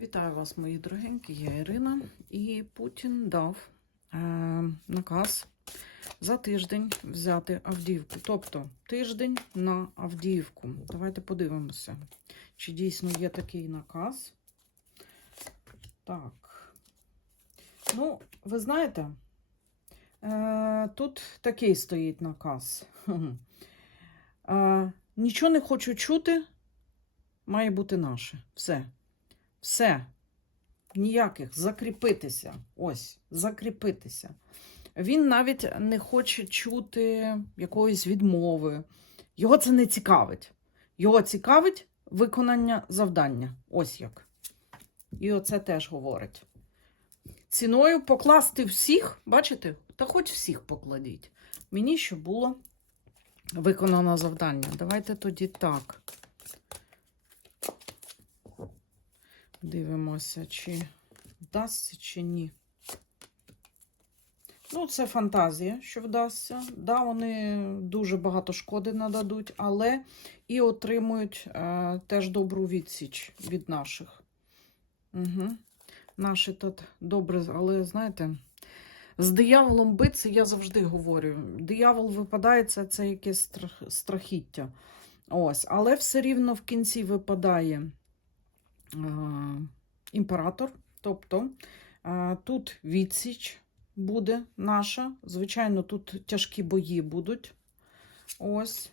Вітаю вас, мої дорогенькі, я Ірина. І Путін дав е, наказ за тиждень взяти Авдіївку. Тобто тиждень на Авдіївку. Давайте подивимося, чи дійсно є такий наказ. Так. Ну, ви знаєте, е, тут такий стоїть наказ. Е, нічого не хочу чути, має бути наше. Все. Все. Ніяких закріпитися. Ось, закріпитися. Він навіть не хоче чути якоїсь відмови. Його це не цікавить. Його цікавить виконання завдання. Ось як. І оце теж говорить. Ціною покласти всіх, бачите? Та хоч всіх покладіть. Мені щоб було виконано завдання. Давайте тоді так. Дивимося, чи вдасться, чи ні. Ну, це фантазія, що вдасться. Да, вони дуже багато шкоди нададуть, але і отримують е, теж добру відсіч від наших. Угу. Наші тут добре, але знаєте, з дияволом битися я завжди говорю. Диявол випадає, це, якесь страх, страхіття. Ось, але все рівно в кінці випадає імператор. Тобто е, тут відсіч буде наша. Звичайно, тут тяжкі бої будуть. Ось.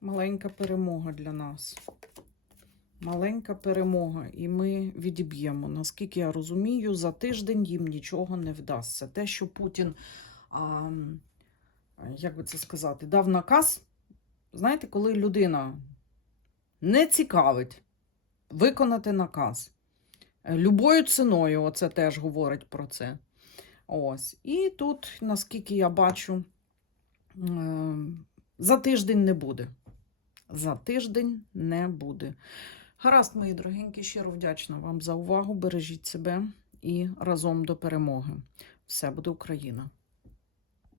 Маленька перемога для нас. Маленька перемога, і ми відіб'ємо. Наскільки я розумію, за тиждень їм нічого не вдасться. Те, що Путін, а, як би це сказати, дав наказ. Знаєте, коли людина не цікавить виконати наказ. Е, Любою ціною, оце теж говорить про це. Ось. І тут, наскільки я бачу, е, за тиждень не буде. За тиждень не буде. Гаразд, мої дорогенькі, щиро вдячна вам за увагу. Бережіть себе і разом до перемоги. Все буде Україна!